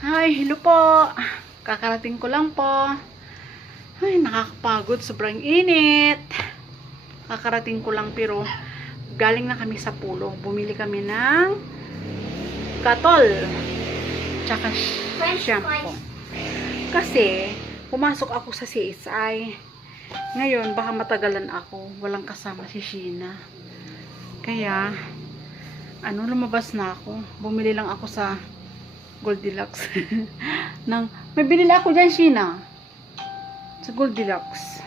Hi, hello po. Kakarating ko lang po. Ay, nakakapagod. Sobrang init. Kakarating ko lang pero galing na kami sa pulo. Bumili kami ng katol. Tsaka shampoo. Kasi, pumasok ako sa CSI. Ngayon, baka matagalan ako. Walang kasama si Sheena. Kaya, lumabas na ako. Bumili lang ako sa Goldilocks. May binili ako dyan, Sheena. Sa Goldilocks.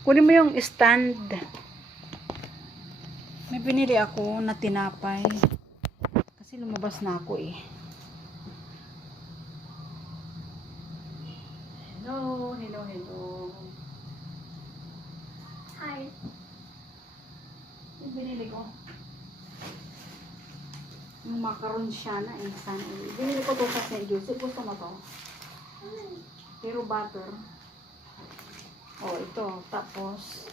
Kunin mo yung stand. May binili ako na tinapay. Kasi lumabas na ako eh. Hello, hello, hello. Hi. Yung binili ko. Yung macaron siya na eh. Sana eh. Binili ko to sa St. Joseph. Gusto mo to? Pero butter. Oh, ito. Tapos,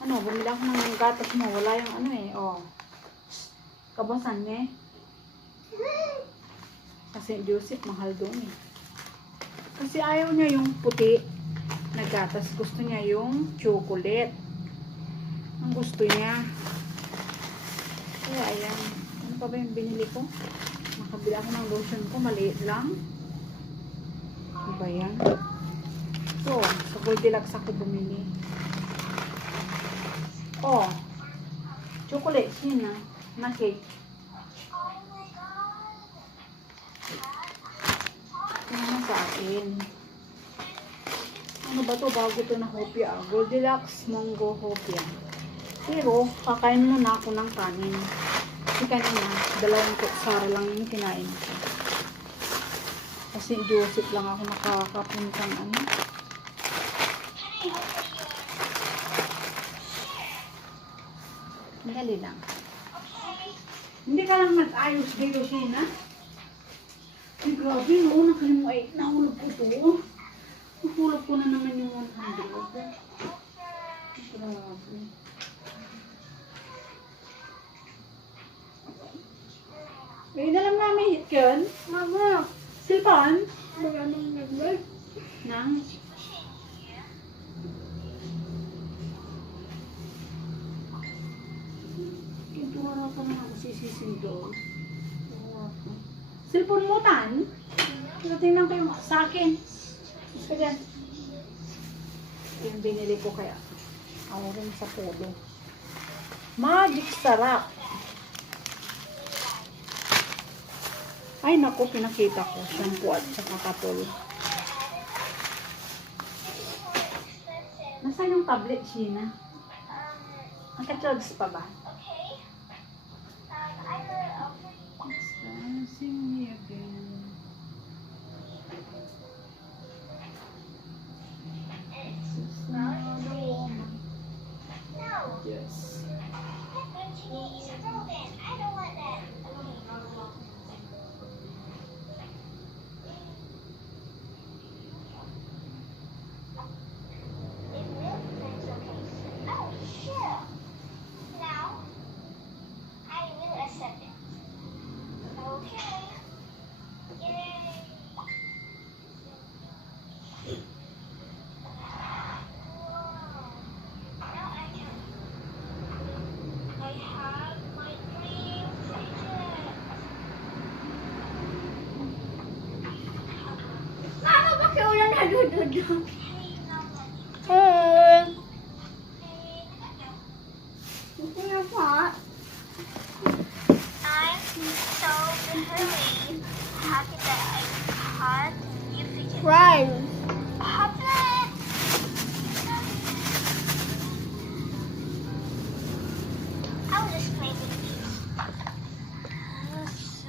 bumili ako ng gatas mo. Wala yung oh. Kabasan niya eh. Sa St. Joseph, mahal doon eh. Kasi ayaw niya yung puti na gatas. Gusto niya yung chocolate. Ang gusto niya. Kaya ayan. Ano pa ba yung binili ko? Nakabili ako ng lotion ko. Maliit lang. Ano ba yan? So, sa Goldilocks ako bumili. Oh. Chocolate. Sina. Na cake. Ano sa akin? Ano ba to? Bago to na hopia. Goldilocks Mango Hopia. Pero, kakain muna ako ng kanin. Kasi kanina, 2 kutsara lang yung kinain ko. Kasi Joseph lang ako nakakapuntang Dali lang. Hindi ka lang mag-ayos dito, Sheena. Ay, grabe, no. Nahulog ko to. Nahulog ko na naman yung 100. Grabe. Eh, nalam namin hit yun. Mama, Silpan? wala nang nag-vlog. Nang? Ito wala ka naman sisisin doon. Silpon mo, Tan? Tingnan ko yung sa akin. Gusto dyan. Yung binili ko kaya. Ako rin sa pulo. Magic sarap. Ay, naku, pinakita ko. Shampoo at saka katol. Nasaan yung tablet, Sheena? Naka-charge pa ba? Dancing me again. This is not a woman. Yes. Mama, bakit wala nadududog? Kuya pa. I'm so very happy that I caught you fidget. Rhyme. Chocolate! I was just playing with these. Oh, so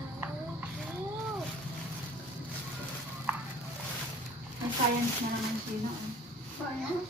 cute. Ang science na naman, Sheena. Paano?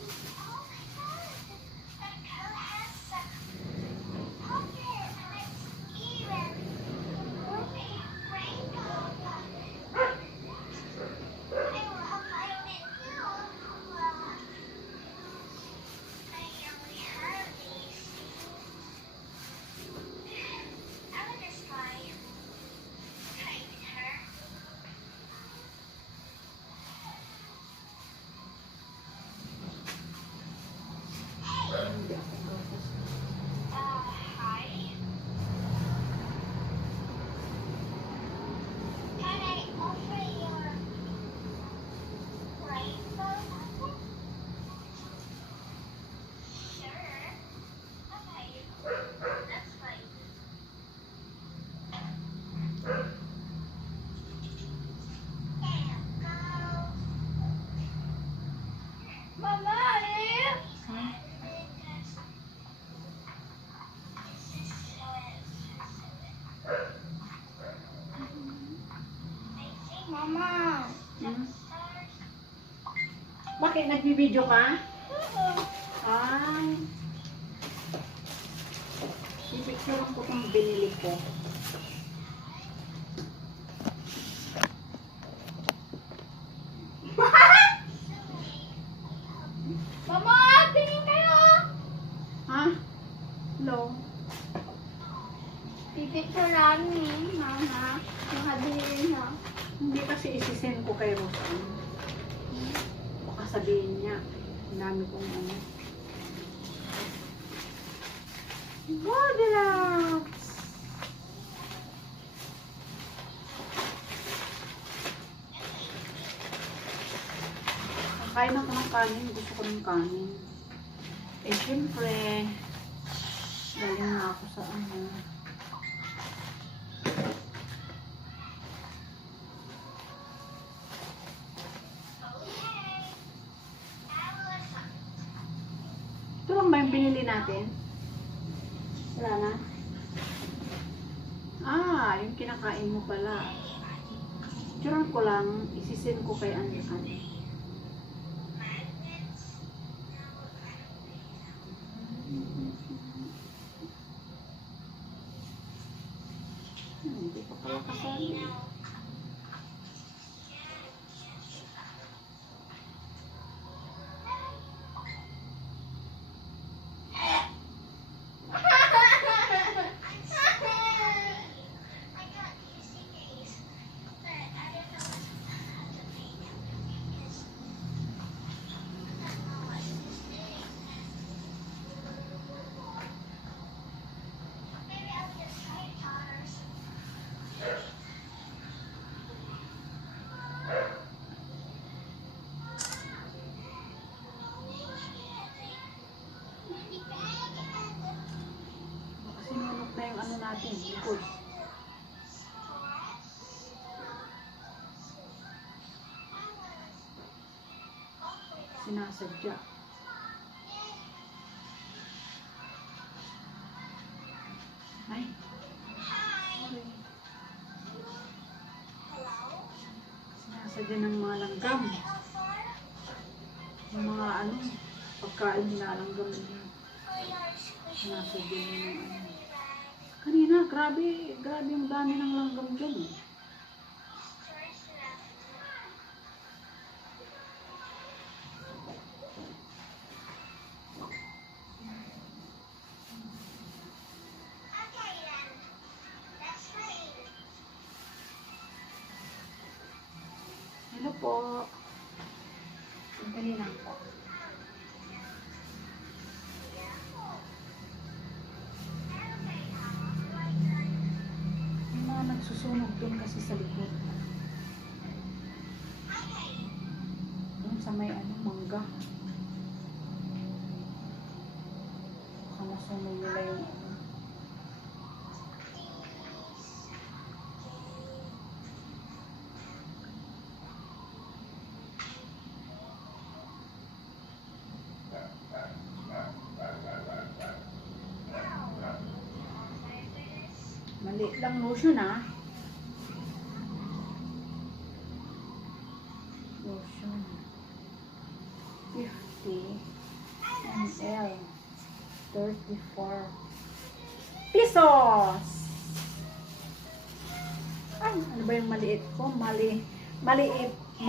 Mama. Hmm? Bakit nagbibideo ka? Ay. Ipicture ko itong binili ko. Mama, tingin kayo. Ha? Hello? Pipicture namin, Mama. Nakabili na. Hindi kasi isisend ko kay Rosan. Baka sabihin niya, ang dami kong ano. Goldilocks! Kakain ako ng kanin. Gusto ko ng kanin. Eh, syempre, galing na ako sa ano. Ito lang ba yung binili natin? Wala na? Ah, yung kinakain mo pala. Picturean ko lang, isisend ko kay Anne. Hindi pa pala kasali. Sinunok na yung ano natin, likod. Sinasadya. Ay. Sorry. Sinasadya ng mga langgam. Yung mga ano, pagkain nilalanggam nila. Sinasadya nila ng ano. Kanina, grabe yung dami ng langgam dyan eh. Hello po. Sandali lang po. Yung mga nagsusunog doon kasi sa likod. Doon sa may ano, mangga. Baka masunog nila yung ano. Maliit lang lotion ah. Lotion. 50 ml. 34 pesos. Ay, ano ba yung maliit ko? Maliit 4.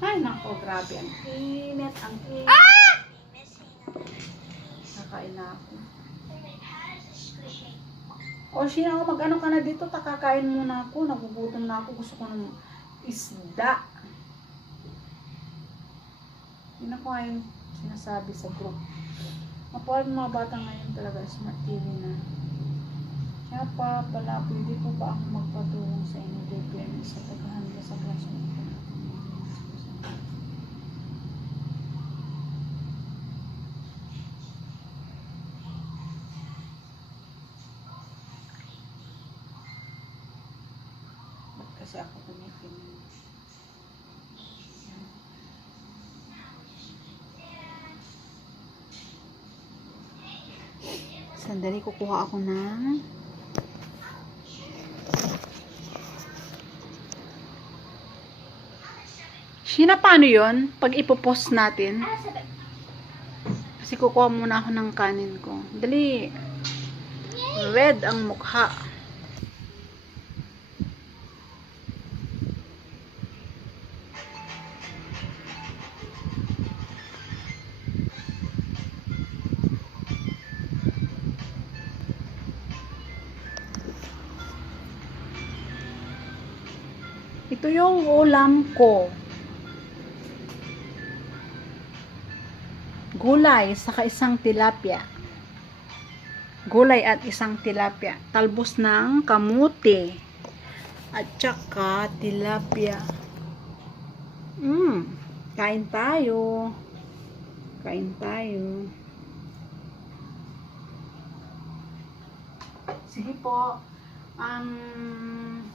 Ay, nako, grabe. Ang init, ang init. Nakain na ako. O, sino ako, mag-ano ka na dito, takakain muna ako, nagugutom na ako, gusto ko ng isda. Yun ako ngayon sinasabi sa group. Mapuwag mga bata ngayon talaga, smart TV na. Kaya pa pala, pwede po ba ako magpatulong sa inyo, DPM, sa paghahanda sa klaseng ito? Kasi ako tumitingin. Sandali, kukuha ako ng Sheena, paano yun? Pag ipopost natin. Ah, sabi. Kasi kukuha muna ako ng kanin ko. Dali. Red ang mukha. Ito yung ulam ko. Gulay, saka isang tilapia. Gulay at isang tilapia. Talbos ng kamuti. At saka tilapia. Kain tayo. Kain tayo. Sige po.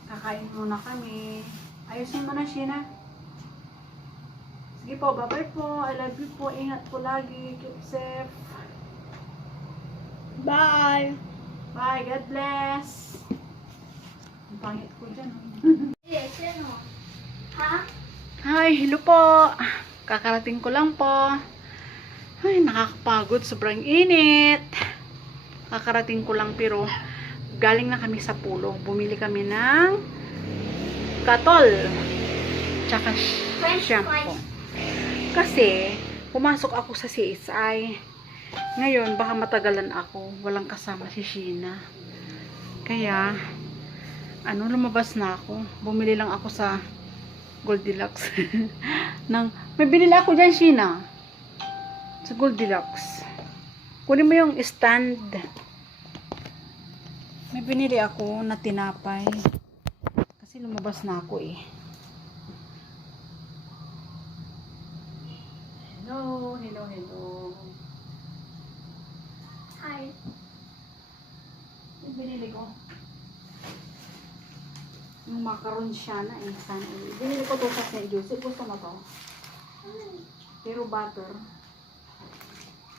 Kakain muna kami. Ayusin mo na, Sheena. Sige po, bye-bye po. I love you po. Ingat po lagi. Keep safe. Bye. Bye. God bless. Ang pangit ko dyan. Yes, yan o. Ha? Hi, hello po. Kakarating ko lang po. Ay, nakakapagod. Sobrang init. Kakarating ko lang pero galing na kami sa pulo. Bumili kami ng katol. Tsaka French shampoo. fries. Kasi, pumasok ako sa CSI. Ngayon, baka matagalan ako. Walang kasama si Sheena. Kaya, lumabas na ako. Bumili lang ako sa Goldilocks. May binili ako dyan, Sheena. Sa Goldilocks. Kunin mo yung stand. May binili ako na tinapay. Kasi lumabas na ako eh. Hello, hello, hello. Hi. Yung binili ko. Yung macaron siya na eh. Binili ko to sa St. Joseph. Gusto mo to? Pero butter.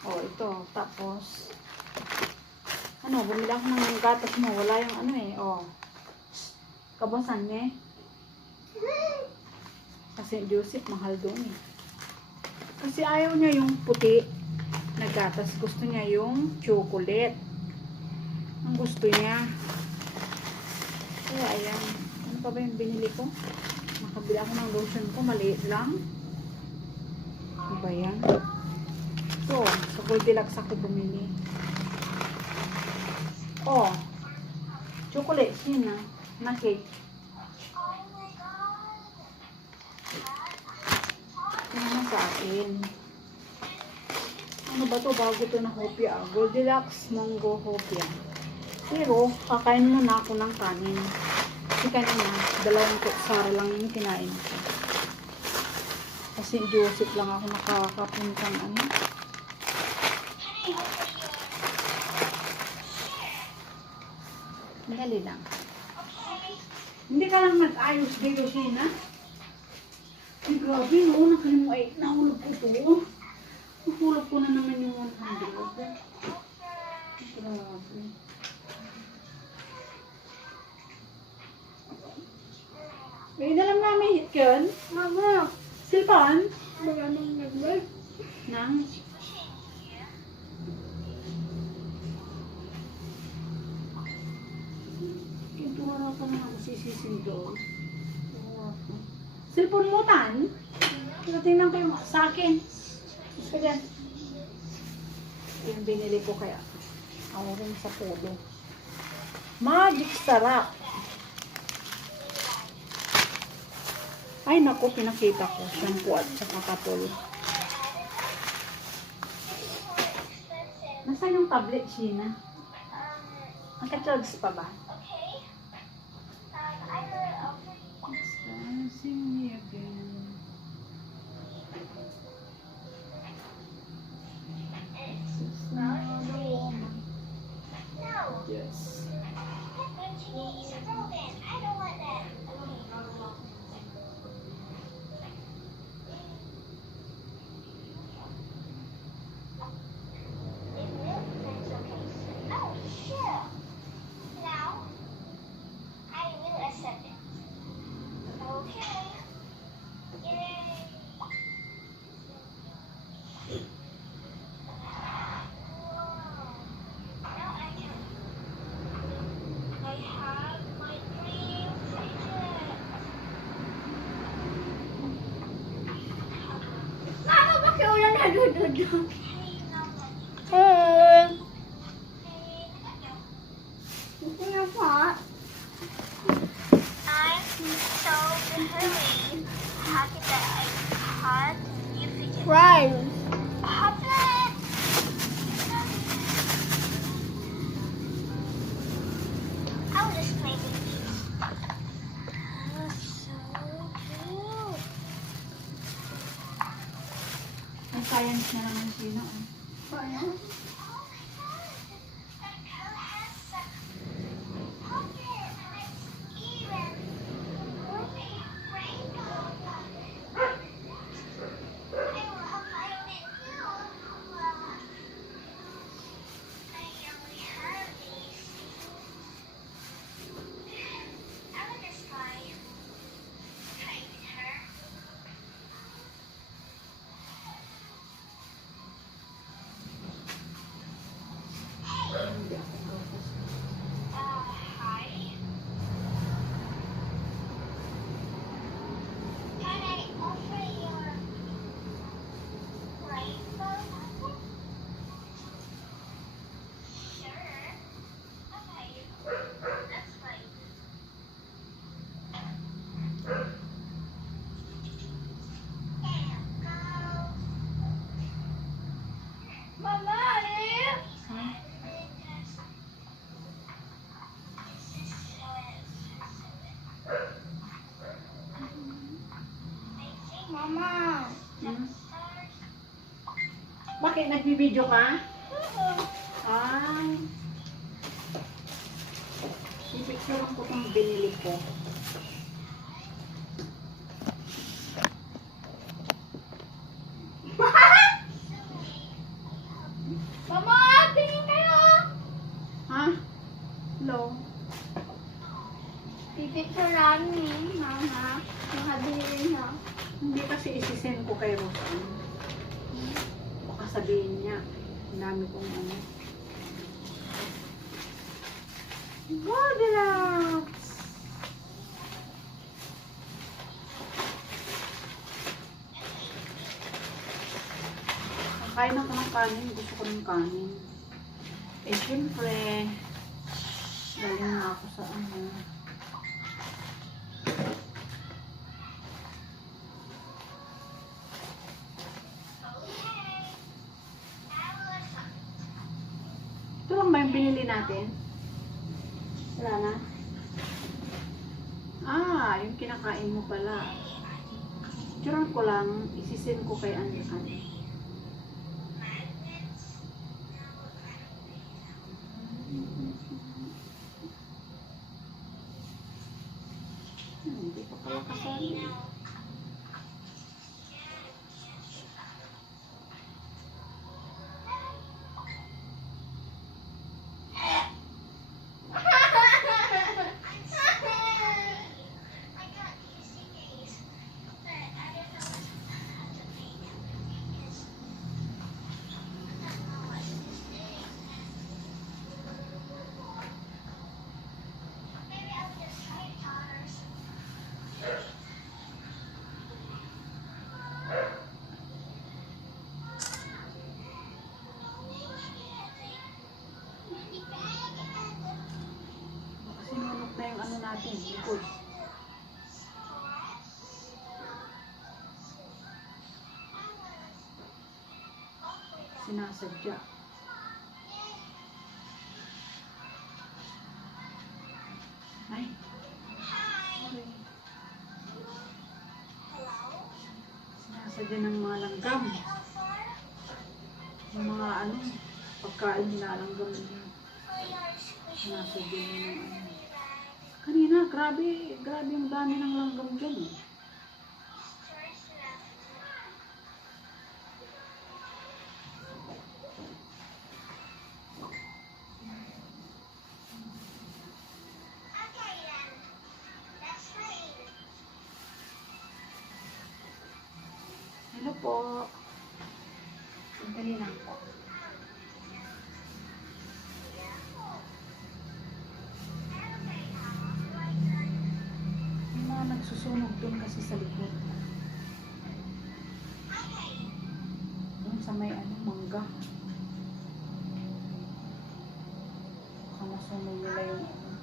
Oh, ito. Tapos, bumili ako ng gatas mo. Wala yung oh. Kabasan eh. Sa St. Joseph, mahal doon eh. Kasi ayaw niya yung puti na gatas. Gusto niya yung chocolate. Ang gusto niya. Kaya ayan. Ano pa ba yung binili ko? Nakabili ako ng lotion ko. Maliit lang. Ano ba yan? So, sa Goldilocks ako bumili. Oh. Chocolate. Sina. Na cake. Yan sa akin. Ano ba to? Bago to na hopia. Goldilocks Mango Hopia. Pero, kakain muna ako ng kanin. Kasi kanina, 2 kutsara lang yung kinain ko. Kasi Joseph lang ako nakakapuntang Dali lang. Hindi ka lang nag-ayos dito, Sheena. Ay, grabe, no. Nahulog ko to. Nahulog ko na naman yung 100. Grabe. Ay, nalam namin hit yun. Mama, Silpan? maraming nag-work. Nang? Kintuwara ka naman sisisin doon. Silpon mo tan? Tingnan ko yung sa akin. Gusto dyan. Yung binili ko kaya. Ako rin sa pulo. Magic sarap. Ay naku, pinakita ko. Shampoo at saka katol. Nasaan yung tablet, Sheena? Naka-charge pa ba? Dancing me again. This is not a woman. Yes. Hey. Gusto niyo po? I'm so very happy that I caught new fidget. Friends. Happy! I was just playing with these. Oh, so cute. Ang science na naman sino. Friends. Hi. Can I offer your rainbow? Sure. Okay. That's fine. Mama, Mama. Hmm? Bakit nagbibideo ka? Ay. I-picture ko itong binili ko. Mama, tingin kayo. Ha? Hello? Pipicture namin, Mama. Mga binili niyo. Hindi kasi isisend ko kay Rosan. Baka sabihin niya, ang dami kong ano. Goldilocks! Kain ako ng kanin. Gusto ko ng kanin. Eh, syempre, galing na ako sa ano. Ito lang ba yung binili natin? Wala na? Ah, yung kinakain mo pala. Picturean ko lang, isisend ko kay Anne. Hindi pa pala kasali. Sinunok na yung ano natin, likod. Sinasadya. Ay. Sorry. Sinasadya ng mga langgam. Yung mga ano, pagkain nilalanggam nila. Sinasadya nila ng ano. Kanina, grabe yung dami ng langgam dyan eh. Hello po. Sandali lang po. May mga nagsusunog doon kasi sa likod. Doon sa may Nasunog nila yung ano.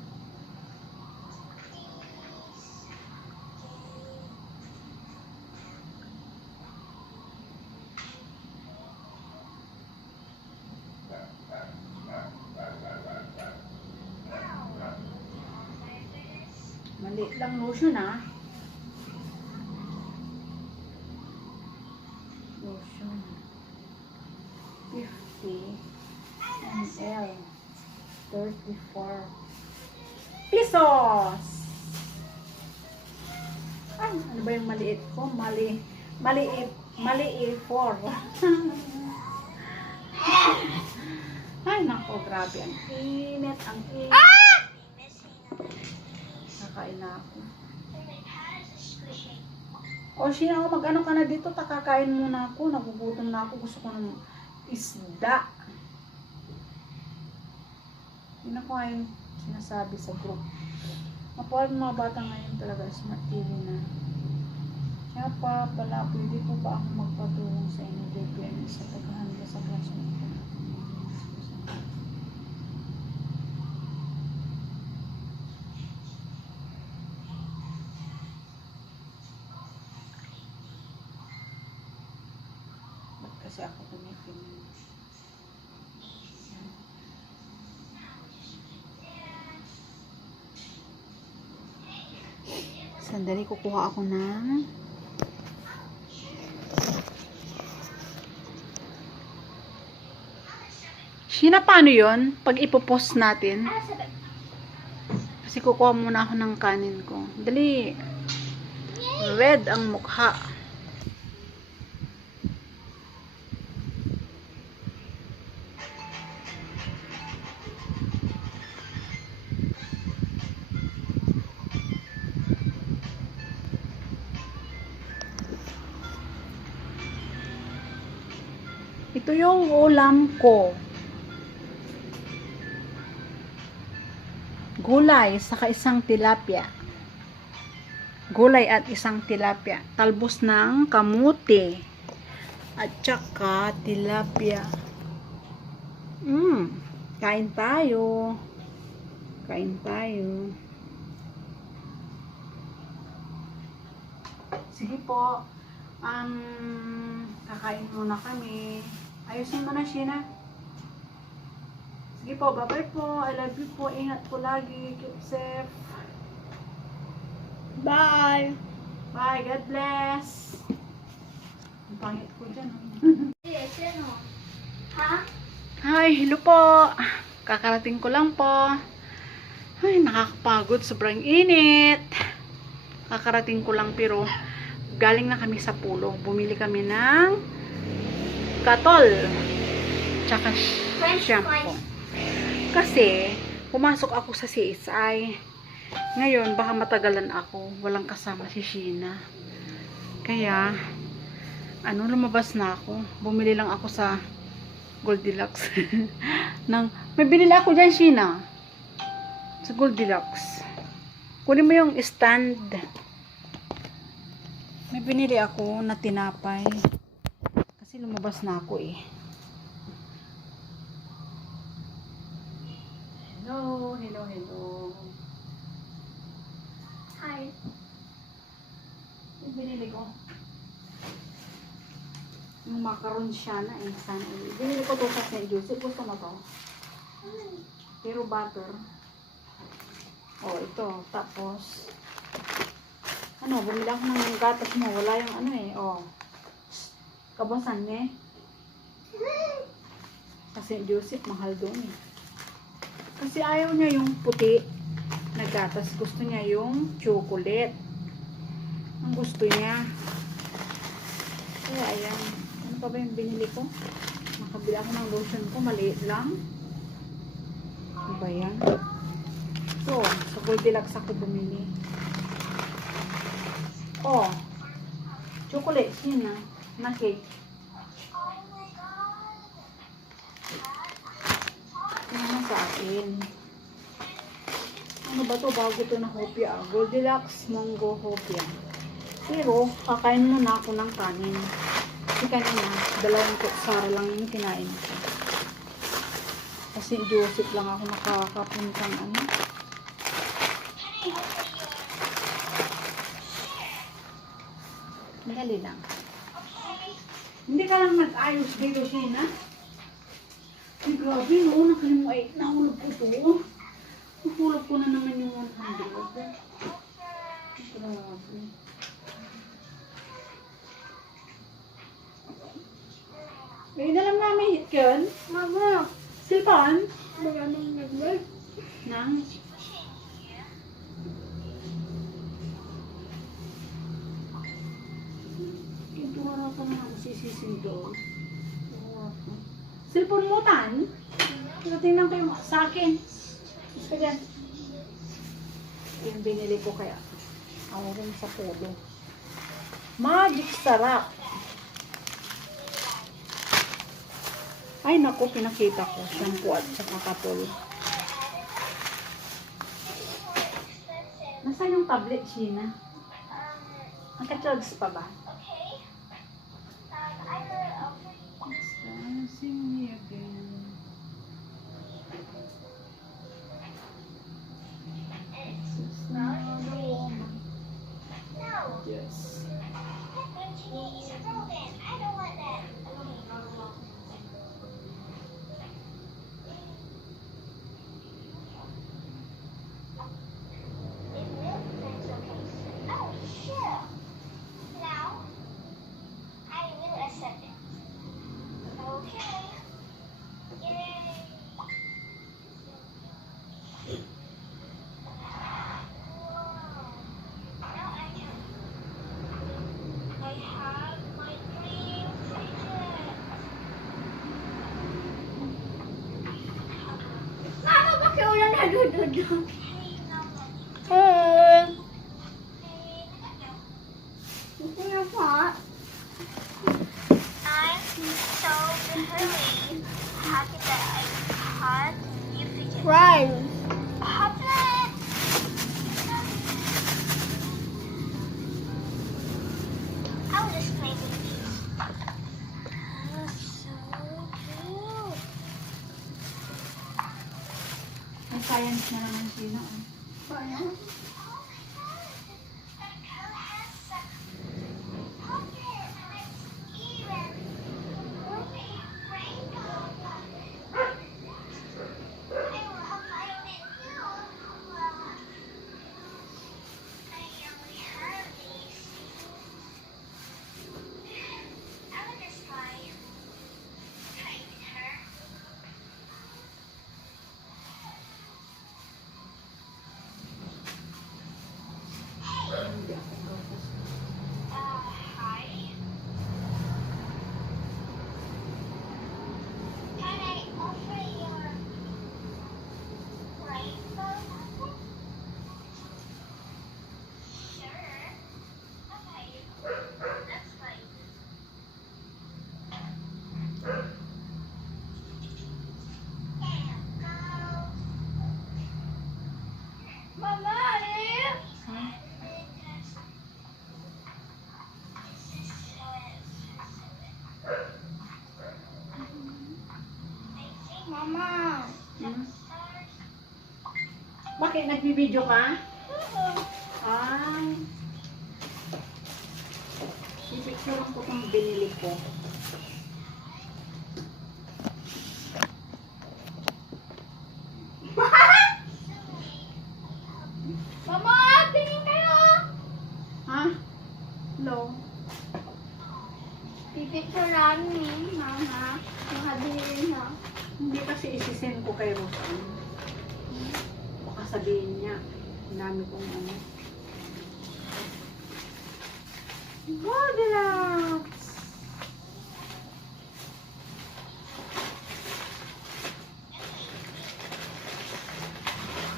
Maliit lang lotion Lotion. 50 ml. 34 pesos. Ay, ano ba yung maliit ko? Maliit 4. Ay, nako, grabe. Ang init. Nakain na ako. O, Sheena, mag-ano ka na dito? Takakain muna ako. Nagugutom na ako. Gusto ko ng isda. Yun ako ngayon sinasabi sa group. Mapuwag mga bata ngayon talaga smart TV na. Kaya pa pala, pwede po ba ako magpatulong sa inyo depende sa paghahanda sa klase nito? Ba't kasi ako tumitingin? Sandali, kukuha ako ng Sheena, paano yun? Pag ipopost natin. Kasi kukuha muna ako ng kanin ko. Dali. Red ang mukha. Ito yung ulam ko. Gulay, saka isang tilapia. Gulay at isang tilapia. Talbos ng kamuti. At saka tilapia. Kain tayo. Kain tayo. Sige po. Kakain muna kami. Ayusin mo na, Sheena. Sige po, bye-bye po. I love you po. Ingat po lagi. Keep safe. Bye. Bye. God bless. Ang pangit ko dyan. Yes, ano? Ha? Hi, hello po. Kakarating ko lang po. Ay, nakakapagod. Sobrang init. Kakarating ko lang pero galing na kami sa pulo. Bumili kami ng katol. Tsaka French shampoo. fries. Kasi, pumasok ako sa CSI. Ngayon, baka matagalan ako. Walang kasama si Sheena. Kaya, lumabas na ako. Bumili lang ako sa Goldilocks. May binili ako dyan, Sheena. Sa Goldilocks. Kunin mo yung stand. May binili ako na tinapay. Kasi lumabas na ako eh. Hello, hello, hello. Hi. Yung binili ko. Yung macaron siya na eh. Sana eh. Binili ko to sa St. Joseph. Gusto mo to? Pero butter. Oh, ito. Tapos, bumili ako ng gatas mo. Wala yung oh. Kabasan eh. Sa St. Joseph, mahal doon eh. Kasi ayaw niya yung puti na gatas. Gusto niya yung chocolate. Ang gusto niya. Kaya ayan. Ano pa ba yung binili ko? Nakabili ako ng lotion ko. Maliit lang. Ano ba yan? So, sa Goldilocks ako bumili. Oh. Chocolate. Sina. Na cake. Yan sa akin. Ano ba to? Bago to na hopia. Goldilocks Mango Hopia. Pero, kakain muna ako ng kanin. Kasi kanina, 2 kutsara lang yung kinain ko. Sa St. Joseph lang ako nakakapuntang ano. Dali lang. Hindi ka lang nag-ayos dito, Sheena? Ay, grabe, no? Nahulog ko to. Nahulog ko na naman yung 100. Grabe. Eh, nalam namin hit yun. Mama, Silpan? maraming nag-work. Nang? Ito wala pa naman sisisin doon. Silpon mo tan? Tingnan ko yung sa akin. Gusto dyan. Yung binili ko kaya. Ako rin sa polo. Magic sarap. Ay naku, pinakita ko. Shampoo at saka kapol. Nasaan yung tablet, Sheena? Naka-charge pa ba? Dancing me again. This is not a woman. Yes. Mama, bakit ulan nadududog? Gusto niyo po? I'm so very happy that I had new fidget. Rhyme. Chocolate! I was just playing with these. Oh, so cute. May science na naman, Sheena. Paano? Mama, eh? Mama. Hmm? Bakit? Nagbibideo ka? Ah. I-picture ko itong binili ko. Mama, tingin kayo! Ha? Hello? Pipicture namin, Mama. Nakabili na. Hindi kasi isisend ko kay Rosan. Baka sabihin niya, ang dami kong ano. Goldilocks!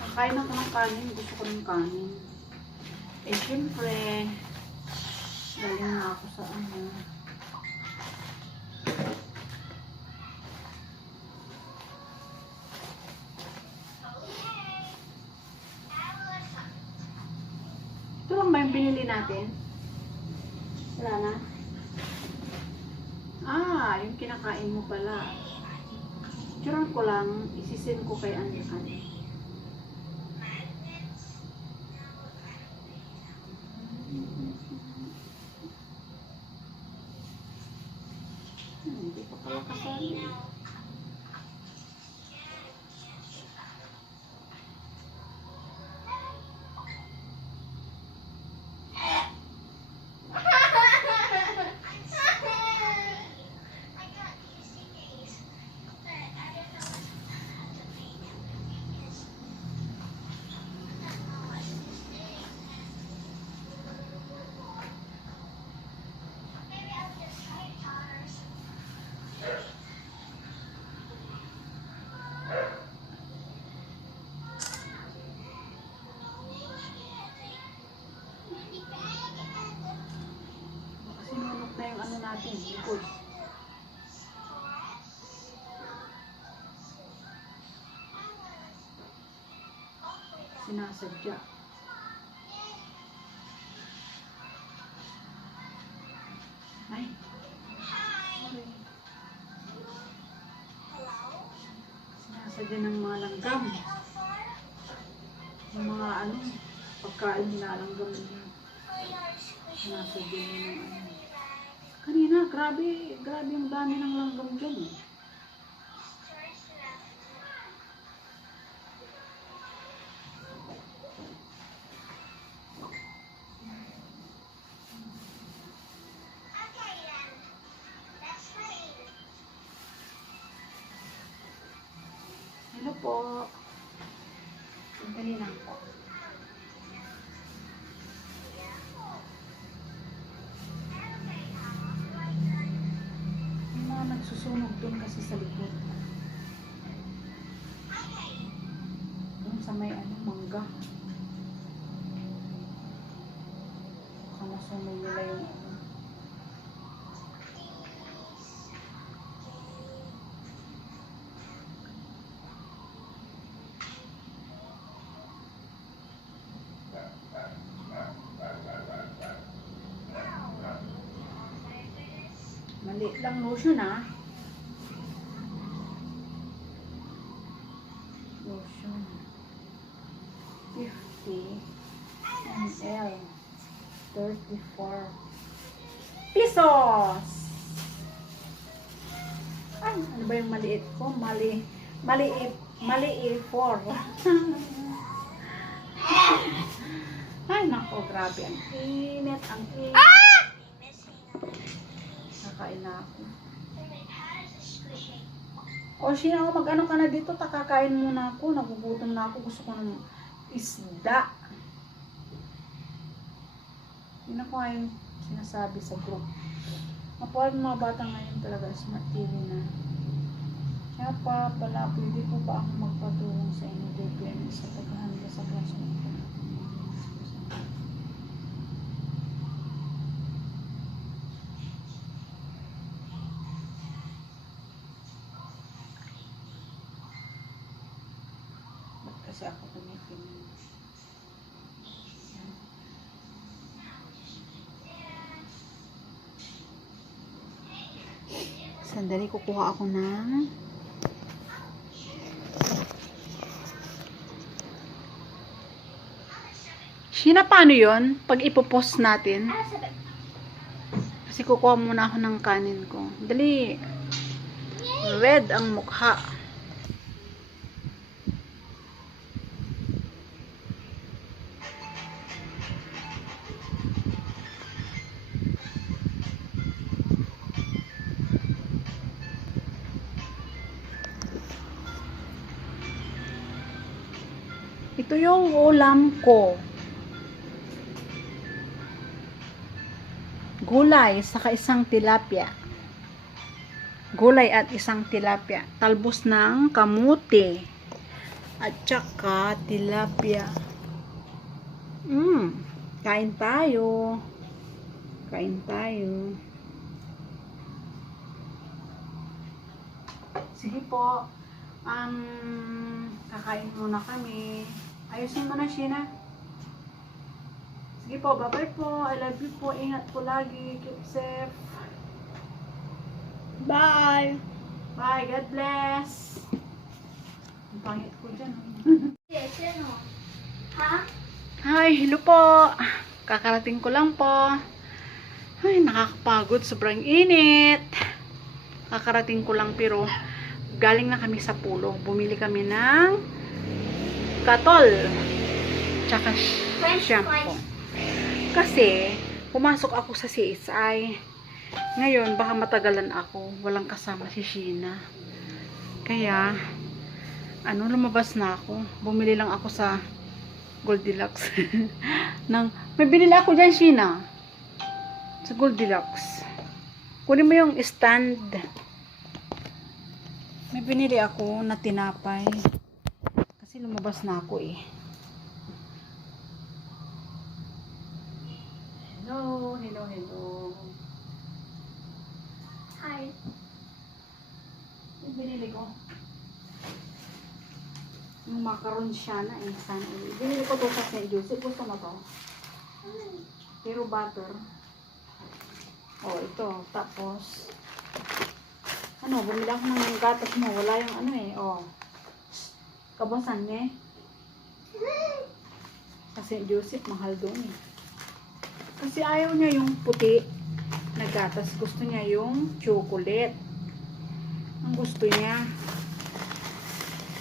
Kakain ako ng kanin. Gusto ko ng kanin. Eh, syempre, galing na ako sa ano. Ito lang ba yung binili natin? Wala na? Ah, yung kinakain mo pala. Picturean ko lang, isisend ko kay Anne. Hindi pa pala kasali. Kasi nunok na yung ano natin, likod. Sinasadya. Ay. Sorry. Sinasadya ng mga langgam. Yung mga ano, pagkain nilalanggam nila. Sinasadya nila ng ano. Kanina, grabe yung dami ng langgam dyan. Hello po. Sandali lang po. Yung mga nagsusunog doon kasi sa likod. Doon sa may ano, mangga. Kamasunog nila yung ano. Maliit lang lotion ah. Lotion. 50 ml. 34 pesos. Ay, ano ba yung maliit ko? Maliit 4. Ay, nako, grabe. Ang init, ang init. Nakain na ako. O, Sheena, mag-ano ka na dito? Takakain muna ako. Nagugutom na ako. Gusto ko ng isda. Yun ako ngayon sinasabi sa group. Mapuwag mga bata ngayon talaga smart TV na. Kaya pa pala, pwede po ba ako magpatulong sa inyo depende sa paghahanda sa klaseng ito? Ba't kasi ako tumitingin? Sandali, kukuha ako ng Sheena, paano yun? Pag ipopost natin. Kasi kukuha muna ako ng kanin ko. Dali. Red ang mukha. Ito yung ulam ko. Gulay, saka isang tilapia. Gulay at isang tilapia. Talbos ng kamuti. At saka tilapia. Kain tayo. Kain tayo. Sige po. Kakain muna kami. Ayusin mo na, Sheena. Sige po, bye-bye po. I love you po. Ingat po lagi. Keep safe. Bye. Bye. God bless. Ang pangit ko dyan. Yes, yan o. Ha? Hi, hello po. Kakarating ko lang po. Ay, nakakapagod. Sobrang init. Kakarating ko lang pero galing na kami sa pulo. Bumili kami ng katol. Tsaka French shampoo. fries. Kasi, pumasok ako sa CSI. Ngayon, baka matagalan ako. Walang kasama si Sheena. Kaya, lumabas na ako. Bumili lang ako sa Goldilocks. May binili ako dyan, Sheena. Sa Goldilocks. Kunin mo yung stand. May binili ako na tinapay. Kasi lumabas na ako eh. Hello, hello, hello. Hi. Yung binili ko. Yung macaron siya na eh. Sana eh. Binili ko to sa St. Joseph. Gusto mo to? Pero butter. Oh, ito. Tapos, bumili ako ng gatas mo. Wala yung oh. Kabasan niya eh. Sa St. Joseph, mahal doon eh. Kasi ayaw niya yung puti na gatas. Gusto niya yung chocolate. Ang gusto niya.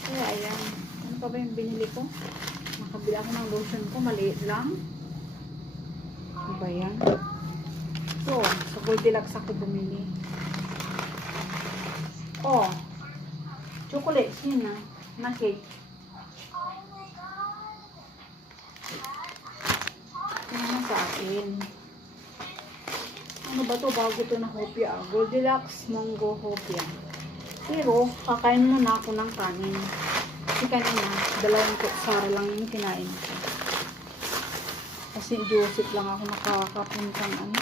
Kaya ayan. Ano pa ba yung binili ko? Nakabili ako ng lotion ko. Maliit lang. Ano ba yan? So, sa Goldilocks ako bumili. Oh. Chocolate. Yun na cake. Yan sa akin. Ano ba to? Bago to na hopia. Goldilocks Mango Hopia. Pero, kakain muna ako ng kanin. Kasi kanina, 2 kutsara lang yung kinain ko. Kasi Joseph lang ako nakakapuntang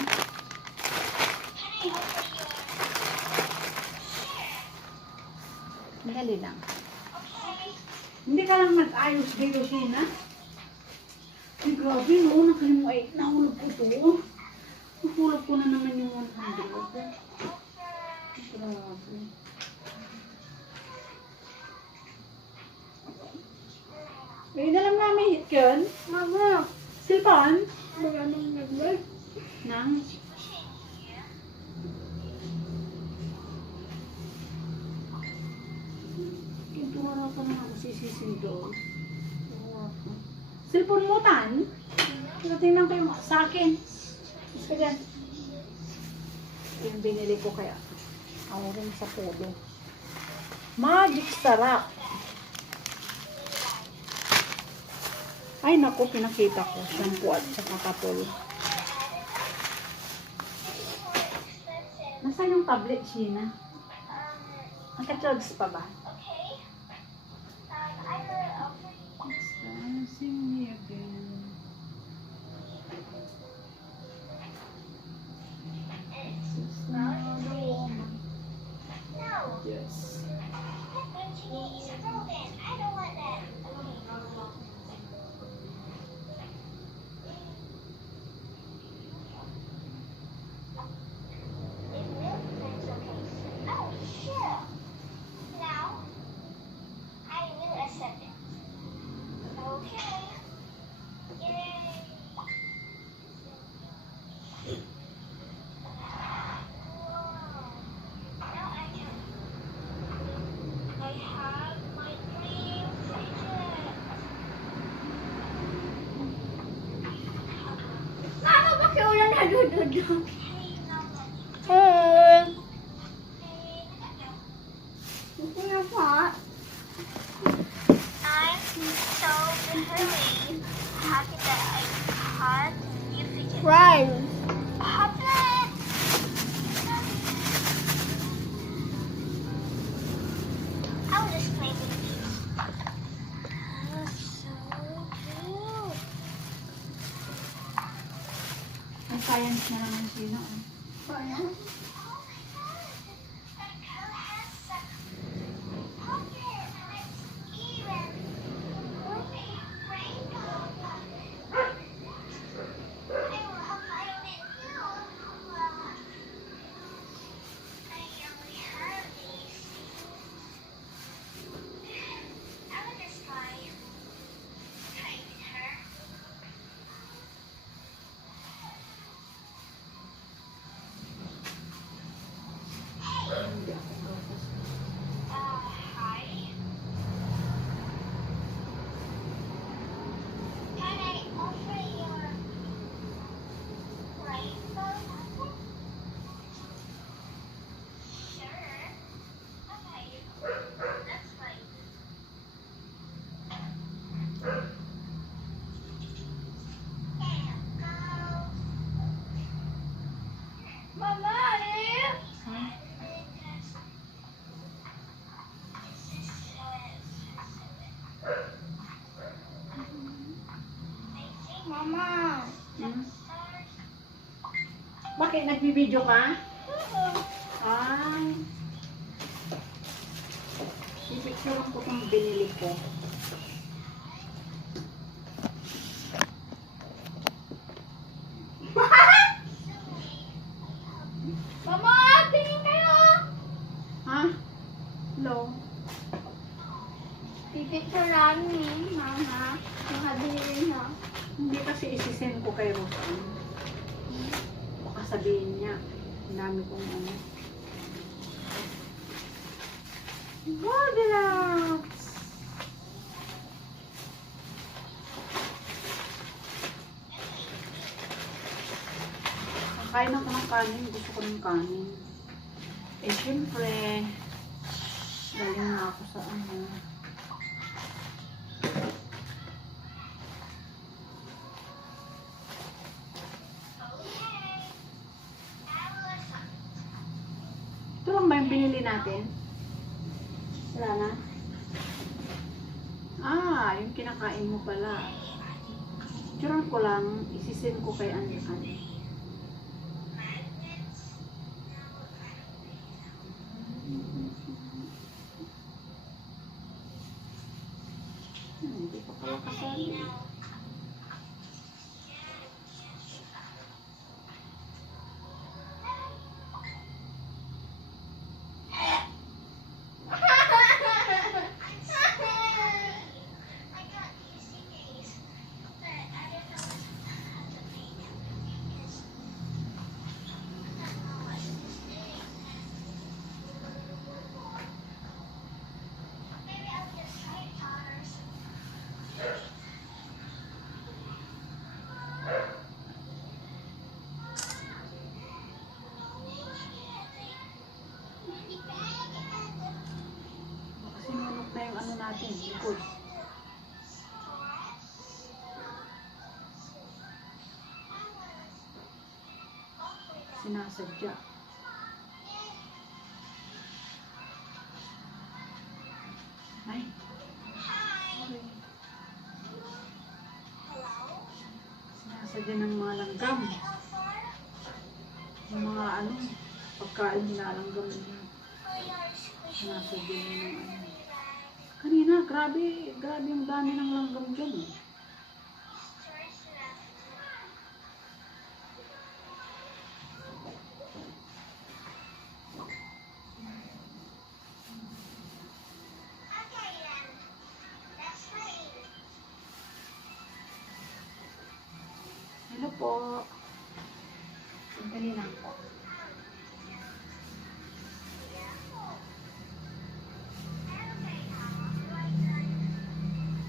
Dali lang. Hindi ka lang nag-ayos dito, Sheena. Ay, grabe, no. Nahulog ko to. Nahulog ko na naman yung 100. Grabe. Eh, nalam namin hit yun. Mama, Silpan? maraming nag-work. Nang? Kintuwara ka na ako sisisin doon. Silpon mo, Tan? Tingnan ko yung sa akin. Gusto dyan. Yung binili ko kaya. Ako rin sa pulo. Magic sarap. Ay, naku, pinakita ko. Shampoo at saka katol. Nasaan yung tablet, Sheena? Naka-charge pa ba? Dancing me again. It's not a woman. Yes. Mama, bakit wala nadududog? Gusto niya pa. I'm so very happy that I had new fidget. Fries. Chocolate! I was just playing with these. Oh, so cute. May science na naman sino. Fries. Mama. Hmm? Bakit? Nagbibideo ka? Ay. Ipicture ko itong binili ko. Mama, tingin kayo. Ha? Hello? Pipicture namin, Mama. Yung binili niya. Hindi kasi isisend ko kay Rosan. Baka sabihin niya, ang dami kong ano. Goldilocks! Kakain ako ng kanin. Gusto ko ng kanin. Eh, syempre, galing na ako sa ano. Ito lang ba yung binili natin? Wala na? Ah, yung kinakain mo pala. Picturean ko lang, isisend ko kay Anne. Hindi pa pala kasali. Sinunok na yung ano natin, likod. Sinasadya. Ay. Sorry. Sinasadya ng mga langgam. Yung mga ano, pagkain nilalanggam nila. Sinasadya nila ng ano. Kanina, grabe yung dami ng langgam dyan eh. Hello po. Sandali lang po.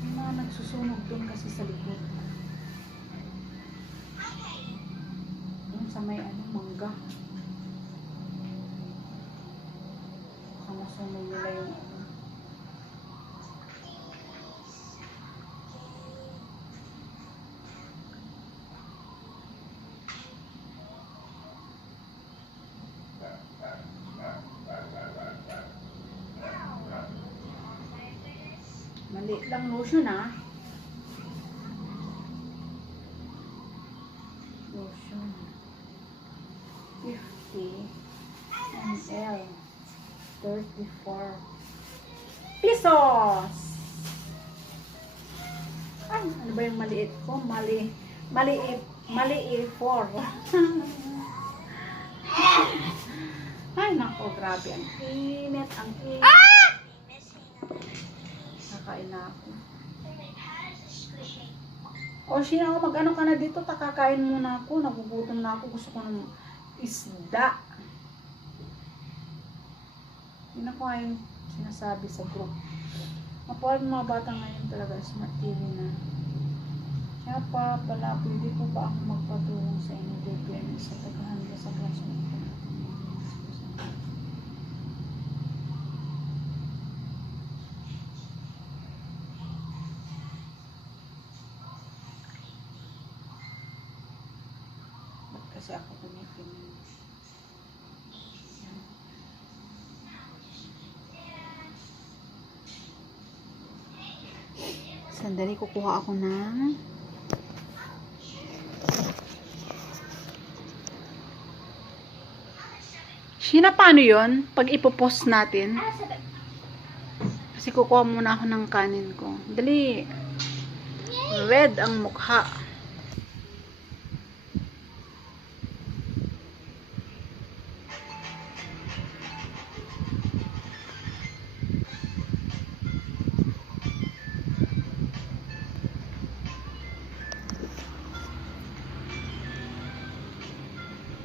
Yung mga nagsusunog doon kasi sa likod. Doon sa may ano, mangga. Baka masunog nila yung ano. Maliit lang lotion ah. Lotion. 50 ml. 34 pesos. Ay, ano ba yung maliit ko? Maliit 4. Ay, nako, grabe. Ang init, ang init. Nakain na ako. O, sino ako, mag-ano ka na dito, takakain muna ako, nagugutom na ako, gusto ko ng isda. Yun ako ngayon sinasabi sa group. Mapuwag mga bata ngayon talaga, smart TV na. Kaya pa pala, pwede po ba ako magpatulong sa inyo, DPM, sa paghahanda sa klaseng ito? Kasi ako tumitingin. Sandali, kukuha ako ng Sheena, paano yun? Pag ipopost natin. Ah, sabi. Kasi kukuha muna ako ng kanin ko. Dali. Red ang mukha.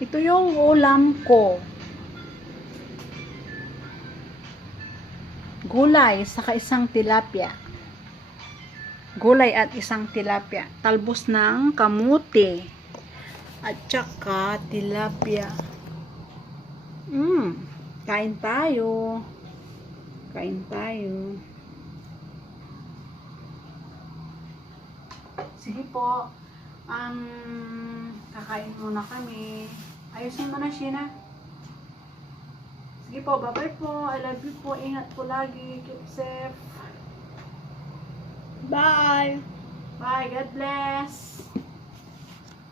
Ito yung ulam ko. Gulay, saka isang tilapia. Gulay at isang tilapia. Talbos ng kamuti. At saka tilapia. Kain tayo. Kain tayo. Sige po. Kakain muna kami. Ayusin mo na, Sheena. Sige po, bye-bye po. I love you po. Ingat po lagi. Keep safe. Bye. Bye. God bless.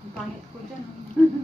Ang pangit ko dyan.